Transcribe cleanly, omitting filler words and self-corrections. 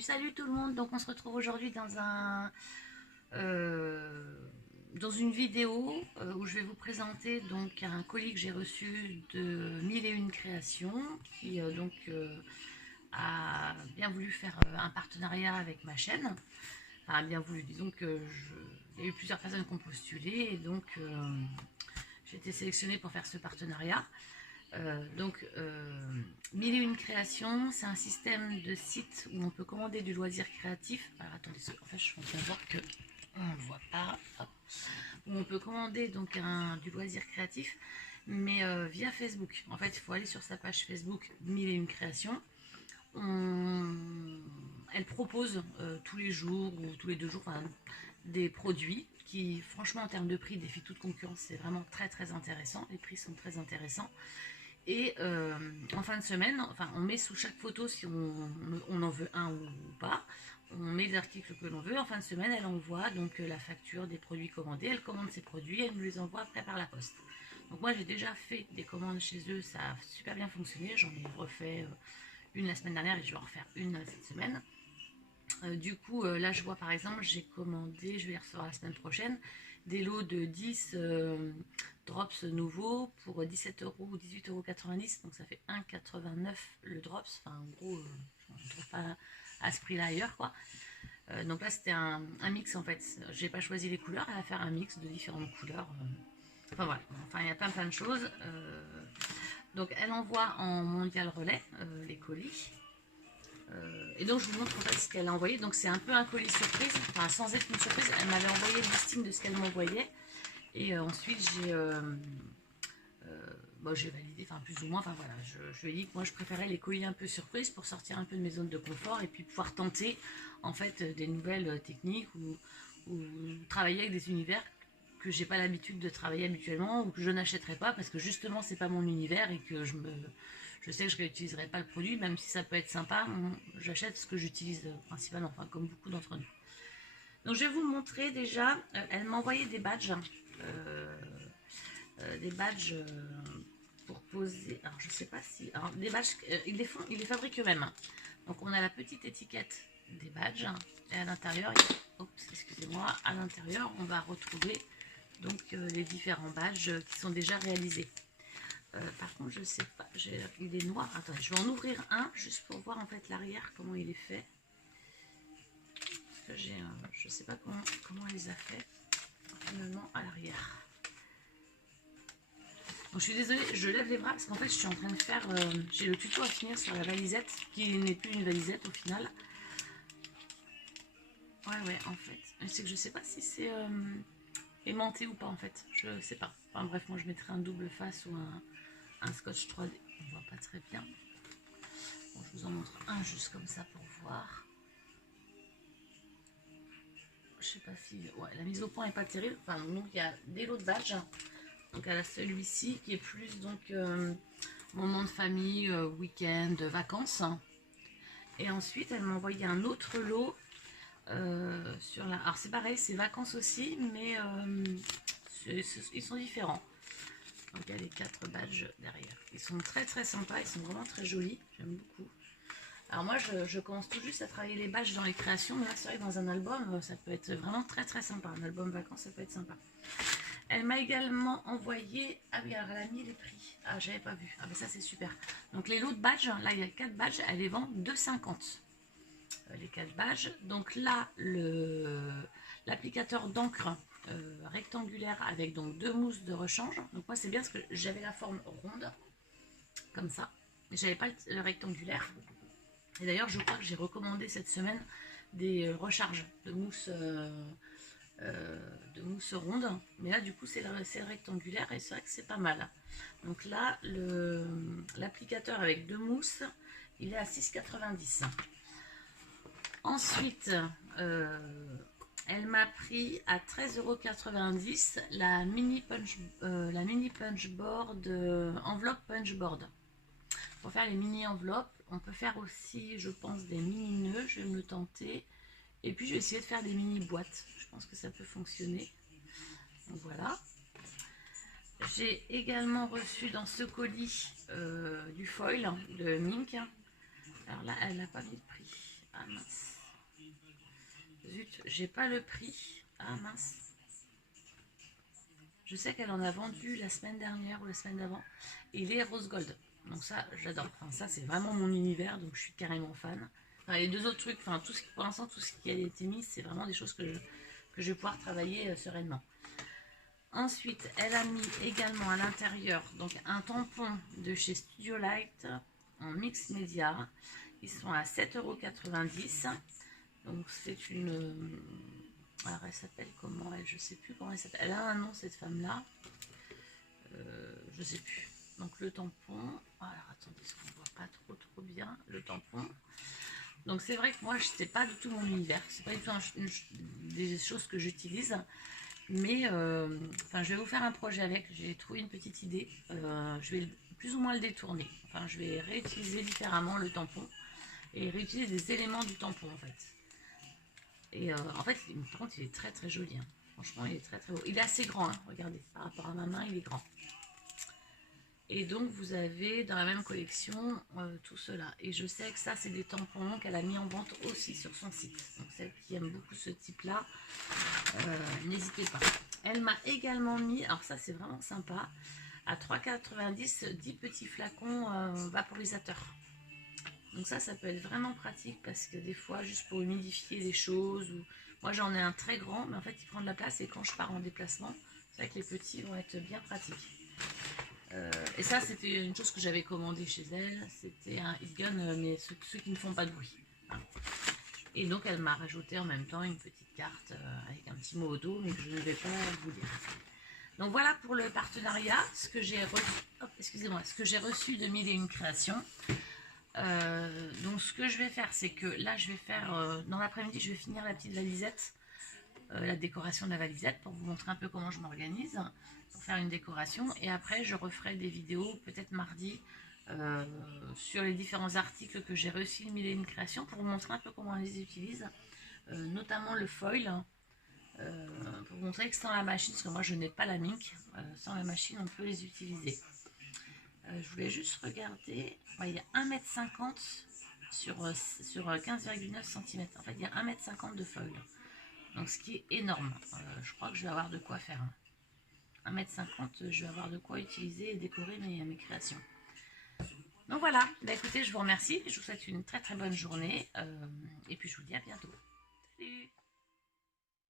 Salut tout le monde. Donc on se retrouve aujourd'hui dans une vidéo où je vais vous présenter donc un colis que j'ai reçu de 1001 créations qui a bien voulu faire un partenariat avec ma chaîne. Enfin bien voulu, disons que il y a eu plusieurs personnes qui ont postulé et donc j'ai été sélectionnée pour faire ce partenariat. 1001 créations, c'est un système de site où on peut commander du loisir créatif. Alors attendez, en fait je suis en train de voir que on ne voit pas. Hop. Où on peut commander donc du loisir créatif, mais via Facebook. En fait, il faut aller sur sa page Facebook 1001 créations. Elle propose tous les jours ou tous les 2 jours des produits qui, franchement, en termes de prix, défient toute concurrence. C'est vraiment très très intéressant. Les prix sont très intéressants. Et en fin de semaine, enfin, on met sous chaque photo si on en veut un ou pas. On met les articles que l'on veut. En fin de semaine, elle envoie donc la facture des produits commandés. Elle commande ses produits, elle nous les envoie après par la poste. Donc moi, j'ai déjà fait des commandes chez eux. Ça a super bien fonctionné. J'en ai refait une la semaine dernière et je vais en refaire une cette semaine. Là je vois par exemple, j'ai commandé, je vais les recevoir la semaine prochaine, des lots de 10 drops nouveaux pour 17 € ou 18,90 €, donc ça fait 1,89 € le drops. Enfin en gros, je ne trouve pas à ce prix là ailleurs quoi. Donc là c'était un mix en fait, j'ai pas choisi les couleurs, elle va faire un mix de différentes couleurs. Enfin voilà, enfin il y a plein de choses. Donc elle envoie en mondial relais les colis. Et donc je vous montre en fait ce qu'elle a envoyé. Donc c'est un peu un colis surprise, enfin sans être une surprise, elle m'avait envoyé le listing de ce qu'elle m'envoyait. Et ensuite j'ai validé, enfin plus ou moins, enfin voilà, je lui ai dit que moi je préférais les colis un peu surprise pour sortir un peu de mes zones de confort et puis pouvoir tenter en fait des nouvelles techniques ou travailler avec des univers que j'ai pas l'habitude de travailler habituellement ou que je n'achèterai pas parce que justement c'est pas mon univers et que je sais que je n'utiliserai pas le produit, même si ça peut être sympa, j'achète ce que j'utilise principalement, enfin comme beaucoup d'entre nous. Donc je vais vous montrer déjà, elle m'a envoyé des badges, pour poser, alors je sais pas si, alors des badges, ils les fabriquent eux-mêmes. Donc on a la petite étiquette des badges et à l'intérieur, excusez-moi, à l'intérieur on va retrouver donc les différents badges qui sont déjà réalisés. Par contre, je sais pas, il est noir. Attendez, je vais en ouvrir un juste pour voir en fait l'arrière, comment il est fait. Parce que je sais pas comment elle les a fait finalement à l'arrière. Donc je suis désolée, je lève les bras parce qu'en fait je suis en train de faire, j'ai le tuto à finir sur la valisette, qui n'est plus une valisette au final. Ouais, en fait. C'est que je sais pas si c'est aimanté ou pas en fait, je sais pas. Enfin bref, moi je mettrai un double face ou un scotch 3D, on voit pas très bien. Bon, je vous en montre un juste comme ça pour voir. Je sais pas si... Ouais, la mise au point est pas terrible. Enfin, donc il y a des lots de badges. Donc elle a celui-ci qui est plus donc moment de famille, week-end, vacances. Et ensuite, elle m'a envoyé un autre lot sur la... Alors c'est pareil, c'est vacances aussi, mais ils sont différents. Donc il y a les 4 badges derrière. Ils sont très sympas, ils sont vraiment très jolis. J'aime beaucoup. Alors moi, je commence tout juste à travailler les badges dans les créations, mais là, c'est vrai que dans un album, ça peut être vraiment très sympa. Un album vacances, ça peut être sympa. Elle m'a également envoyé... Ah oui, alors elle a mis les prix. Ah, j'avais pas vu. Ah, mais ça, c'est super. Donc les lots de badges, là, il y a 4 badges, elle les vend 2,50 €. Les 4 badges. Donc là, l'applicateur d'encre rectangulaire avec donc 2 mousses de rechange. Donc moi, c'est bien parce que j'avais la forme ronde, comme ça. Mais j'avais pas le rectangulaire. Et d'ailleurs, je crois que j'ai recommandé cette semaine des recharges de mousse ronde. Mais là, du coup, c'est le rectangulaire et c'est vrai que c'est pas mal. Donc là, l'applicateur avec 2 mousses, il est à 6,90 €. Ensuite, elle m'a pris à 13,90 € la mini punch board, enveloppe punch board. Pour faire les mini enveloppes, on peut faire aussi, je pense, des mini nœuds. Je vais me le tenter. Et puis, je vais essayer de faire des mini boîtes. Je pense que ça peut fonctionner. Donc voilà. J'ai également reçu dans ce colis du foil de Mink. Alors là, elle n'a pas mis de prix. Ah mince. j'ai pas le prix. Ah mince. Je sais qu'elle en a vendu la semaine dernière ou la semaine d'avant. Il est rose gold. Donc ça, j'adore. Enfin, ça, c'est vraiment mon univers. Donc je suis carrément fan. Enfin, les deux autres trucs, enfin, tout ce qui, pour l'instant, tout ce qui a été mis, c'est vraiment des choses que je vais pouvoir travailler sereinement. Ensuite, elle a mis également à l'intérieur donc un tampon de chez Studio Light en mix média. Ils sont à 7,90 €. Donc c'est une... Alors elle s'appelle comment elle? Je sais plus comment elle s'appelle. Elle a un nom cette femme-là. Je sais plus. Donc le tampon. Alors attendez, parce qu'on voit pas trop bien le tampon. Donc c'est vrai que moi c'est pas du tout mon univers. C'est pas du tout des choses que j'utilise. Mais enfin, je vais vous faire un projet avec. J'ai trouvé une petite idée. Je vais plus ou moins le détourner. Enfin, je vais réutiliser différemment le tampon et réutiliser des éléments du tampon en fait. Et en fait, par contre, il est très très joli. Hein. Franchement, il est très très beau. Il est assez grand. Hein. Regardez, par rapport à ma main, il est grand. Et donc, vous avez dans la même collection tout cela. Et je sais que ça, c'est des tampons qu'elle a mis en vente aussi sur son site. Donc, celle qui aime beaucoup ce type-là, n'hésitez pas. Elle m'a également mis, alors ça, c'est vraiment sympa, à 3,90 € 10 petits flacons vaporisateurs. Donc ça peut être vraiment pratique parce que des fois, juste pour humidifier les choses, ou... moi j'en ai un très grand, mais en fait il prend de la place et quand je pars en déplacement, c'est vrai que les petits vont être bien pratiques. Et ça, c'était une chose que j'avais commandée chez elle, c'était un heat gun, mais ceux qui ne font pas de bruit. Hein. Et donc elle m'a rajouté en même temps une petite carte avec un petit mot au dos, mais que je ne vais pas vous lire. Donc voilà pour le partenariat, ce que j'ai reçu de Mille et une créations. Donc ce que je vais faire, c'est que là je vais faire dans l'après-midi, je vais finir la petite valisette, la décoration de la valisette pour vous montrer un peu comment je m'organise pour faire une décoration, et après je referai des vidéos peut-être mardi sur les différents articles que j'ai reçus de Mille et une créations pour vous montrer un peu comment on les utilise, notamment le foil, pour vous montrer que sans la machine, parce que moi je n'ai pas la mink, sans la machine on peut les utiliser. Je voulais juste regarder, il y a 1,50 m sur 15,9 cm. En fait, il y a 1,50 m de foil. Donc, ce qui est énorme. Je crois que je vais avoir de quoi faire. 1,50 m, je vais avoir de quoi utiliser et décorer mes créations. Donc voilà, bah, écoutez, je vous remercie. Je vous souhaite une très très bonne journée. Et puis, je vous dis à bientôt.